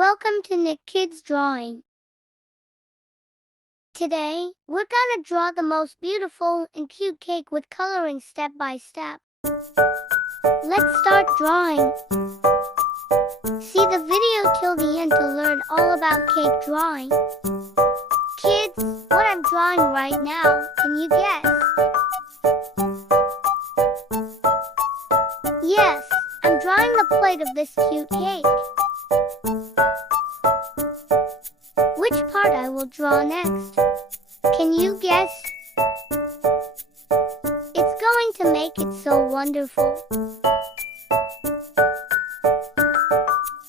Welcome to Nick Kids Drawing. Today, we're gonna draw the most beautiful and cute cake with coloring step by step. Let's start drawing. See the video till the end to learn all about cake drawing. Kids, what I'm drawing right now, can you guess? Yes, I'm drawing the plate of this cute cake. Which part I will draw next? Can you guess? It's going to make it so wonderful.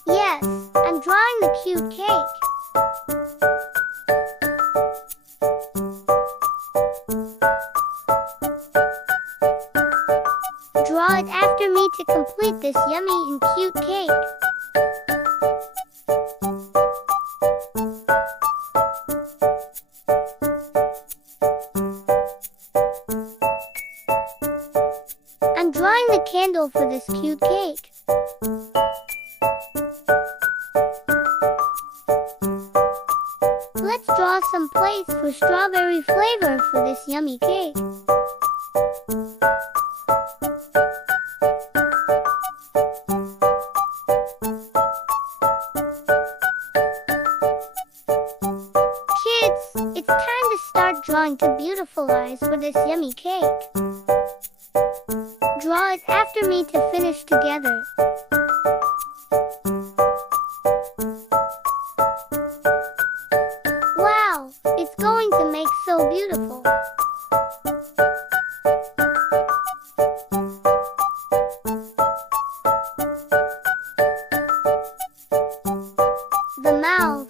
Yes, I'm drawing the cute cake. Draw it after me to complete this yummy and cute cake. I'm drawing the candle for this cute cake. Let's draw some plates for strawberry flavor for this yummy cake. Kids, it's time to start drawing to beautiful eyes for this yummy cake. Draw it after me to finish together. Wow, it's going to make so beautiful. The mouth.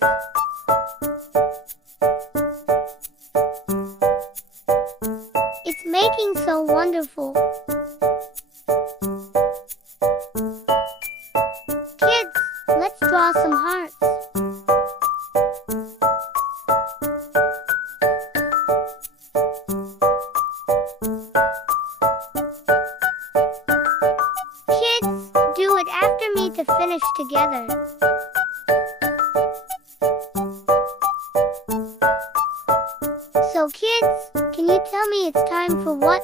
It's making so wonderful. Kids, let's draw some hearts. Kids, do it after me to finish together. So kids, can you tell me it's time for what?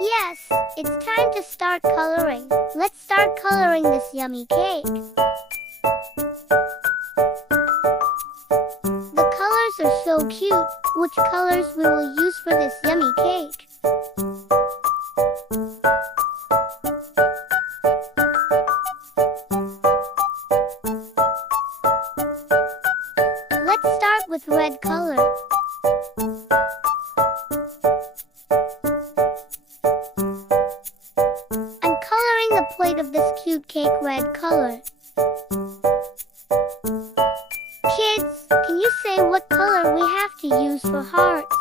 Yes, it's time to start coloring. Let's start coloring this yummy cake. The colors are so cute. Which colors we will use for this yummy cake? Let's start with red color. I'm coloring the plate of this cute cake red color. Kids, can you say what color we have to use for hearts?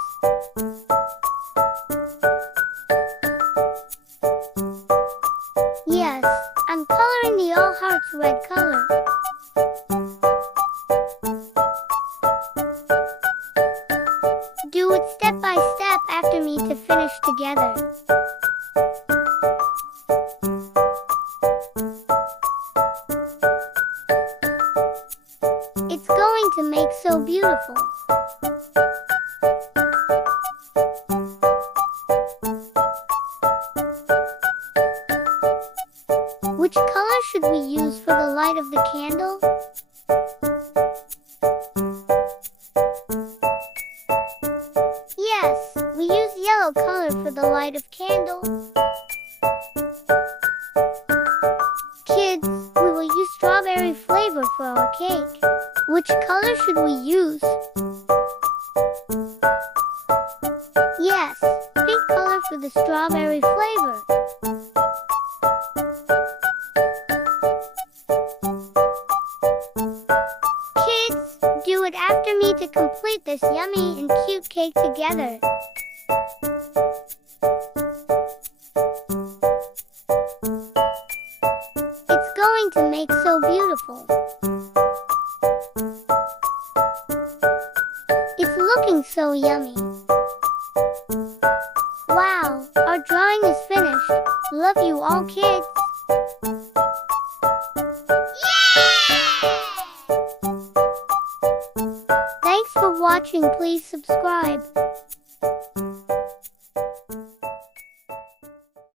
Yes, I'm coloring the all hearts red color. Do it step by step after me to finish together. It's going to make so beautiful. Which color should we use for the light of the candle? Yes, we use yellow color for the light of candle. Kids, we will use strawberry flavor for our cake. Which color should we use? Yes, pink color for the strawberry flavor. Kids, do it after me to complete this yummy and cute cake together. It's going to make so beautiful. It's looking so yummy. Wow, our drawing is finished. Love you all, kids. Yay! watching. Please subscribe.